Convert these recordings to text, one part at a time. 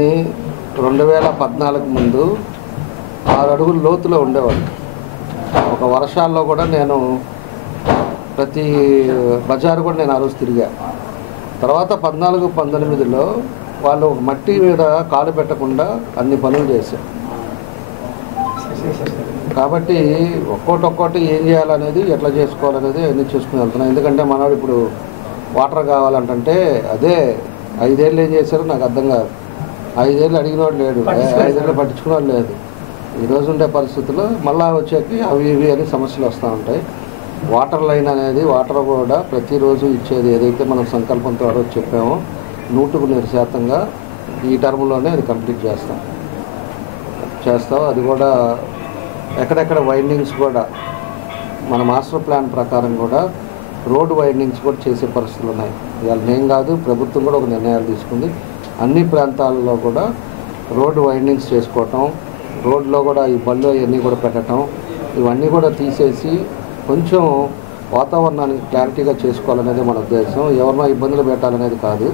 స్వామి 2014 ముందు 6 అడుగుల లోతులో ఉండేవాడు. ఒక వర్షాల్లో కూడా నేను ప్రతి బజారు కూడా నేను ఆ రోజు తిరిగా. తర్వాత 14-19లో వాళ్ళు ఒక మట్టి మీద కాలు పెట్టకుండా అన్ని పనులు చేశారు. కాబట్టి ఒక్కోటి ఏం చేయాలనేది, ఎట్లా చేసుకోవాలనేది అన్నీ చేసుకుని వెళ్తున్నాం. ఎందుకంటే మనవాడు ఇప్పుడు వాటర్ కావాలంటే అదే 5 ఏళ్ళు ఏం చేశారో నాకు అర్థం కాదు. 5 ఏళ్ళు అడిగినవాడు లేడు, 5 ఏళ్ళు పట్టించుకునేవాడు లేదు. ఈరోజు ఉండే పరిస్థితుల్లో మళ్ళా వచ్చేకి అవి ఇవి అని సమస్యలు వస్తూ ఉంటాయి. వాటర్ లైన్ అనేది వాటర్ కూడా ప్రతిరోజు ఇచ్చేది ఏదైతే మనం సంకల్పంతో ఆ రోజు చెప్పామో 100% ఈ టర్మ్లోనే అది కంప్లీట్ చేస్తాం. అది కూడా ఎక్కడెక్కడ వైండింగ్స్ కూడా మన మాస్టర్ ప్లాన్ ప్రకారం కూడా రోడ్ వైండింగ్స్ కూడా చేసే పరిస్థితులు ఉన్నాయి. ఇవాళ నేను కాదు, ప్రభుత్వం కూడా ఒక నిర్ణయాలు తీసుకుంది. అన్ని ప్రాంతాల్లో కూడా రోడ్డు వైండింగ్స్ చేసుకోవటం, రోడ్లో కూడా ఈ బళ్ళు ఇవన్నీ కూడా పెట్టడం, ఇవన్నీ కూడా తీసేసి కొంచెం వాతావరణానికి క్లారిటీగా చేసుకోవాలనేది మన ఉద్దేశం. ఎవరినో ఇబ్బందులు పెట్టాలనేది కాదు.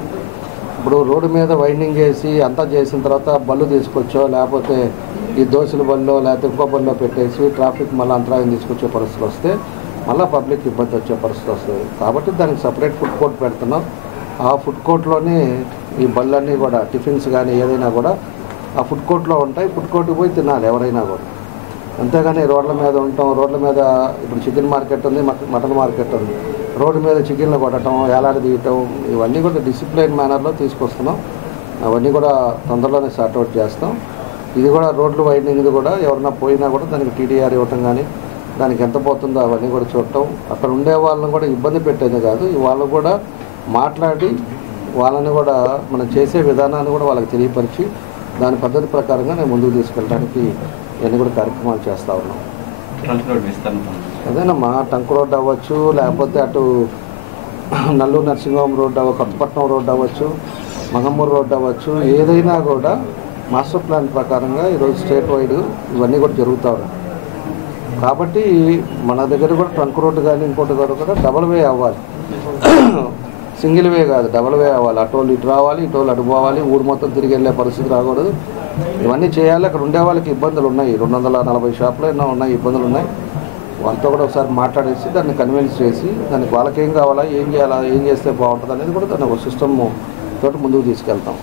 ఇప్పుడు రోడ్డు మీద వైండింగ్ చేసి అంతా చేసిన తర్వాత బళ్ళు తీసుకొచ్చో, లేకపోతే ఈ దోశల బల్లో లేకపోతే ఇంకో బల్లో పెట్టేసి ట్రాఫిక్ మళ్ళీ అంతరాయం తీసుకొచ్చే పరిస్థితులు వస్తే మళ్ళీ పబ్లిక్ ఇబ్బంది వచ్చే పరిస్థితి వస్తుంది. కాబట్టి దానికి సపరేట్ ఫుడ్ కోర్ట్ పెడుతున్నాం. ఆ ఫుడ్ కోర్ట్లోనే ఈ బళ్ళన్నీ కూడా టిఫిన్స్ కానీ ఏదైనా కూడా ఆ ఫుడ్ కోర్ట్లో ఉంటాయి. ఫుడ్ కోర్ట్కి పోయి తినాలి ఎవరైనా కూడా. అంతేగాని రోడ్ల మీద ఉంటాం. రోడ్ల మీద ఇప్పుడు చికెన్ మార్కెట్ ఉంది, మటన్ మార్కెట్ ఉంది. రోడ్డు మీద చికెన్లు కొట్టడం, ఏలాడదీయటం, ఇవన్నీ కూడా డిసిప్లైన్ మేనర్లో తీసుకొస్తున్నాం. అవన్నీ కూడా తొందరలోనే సార్ట్అవుట్ చేస్తాం. ఇది కూడా రోడ్లు వైండింగ్ కూడా ఎవరన్నా పోయినా కూడా దానికి టీడీఆర్ ఇవ్వటం కానీ, దానికి ఎంత పోతుందో అవన్నీ కూడా చూడటం. అక్కడ ఉండే వాళ్ళని కూడా ఇబ్బంది పెట్టేది కాదు, వాళ్ళు కూడా మాట్లాడి వాళ్ళని కూడా మనం చేసే విధానాన్ని కూడా వాళ్ళకి తెలియపరిచి దాని పద్ధతి ప్రకారంగా నేను ముందుకు తీసుకెళ్ళడానికి ఇవన్నీ కూడా కార్యక్రమాలు చేస్తూ ఉన్నాం. అదేనమ్మా, టంక్ రోడ్ అవ్వచ్చు, లేకపోతే అటు నల్లూరు నర్సింగ్హోమ్ రోడ్ కొత్తపట్నం రోడ్ అవ్వచ్చు, మంగమూరు రోడ్ అవ్వచ్చు, ఏదైనా కూడా మాస్టర్ ప్లాన్ ప్రకారంగా ఈరోజు స్టేట్ వైడ్ ఇవన్నీ కూడా జరుగుతూ ఉన్నాయి. కాబట్టి మన దగ్గర కూడా ట్రంక్ రోడ్డు కానీ ఇంకోటి కూడా డబల్ వే అవ్వాలి. సింగిల్ వే కాదు, డబల్ వే అవ్వాలి. అటోళ్ళు ఇటు రావాలి, ఇటోళ్ళు అటు పోవాలి, ఊరు మొత్తం తిరిగి వెళ్ళే పరిస్థితి రాకూడదు. ఇవన్నీ చేయాలి. అక్కడ ఉండే వాళ్ళకి ఇబ్బందులు ఉన్నాయి. 240 షాపులు ఎన్నో ఉన్నాయి, ఇబ్బందులు ఉన్నాయి. వాళ్ళతో కూడా ఒకసారి మాట్లాడేసి దాన్ని కన్విన్స్ చేసి దానికి వాళ్ళకి ఏం కావాలా, ఏం చేయాలా, ఏం చేస్తే బాగుంటుంది అనేది కూడా దాన్ని ఒక సిస్టమ్ తోటి ముందుకు తీసుకెళ్తాం.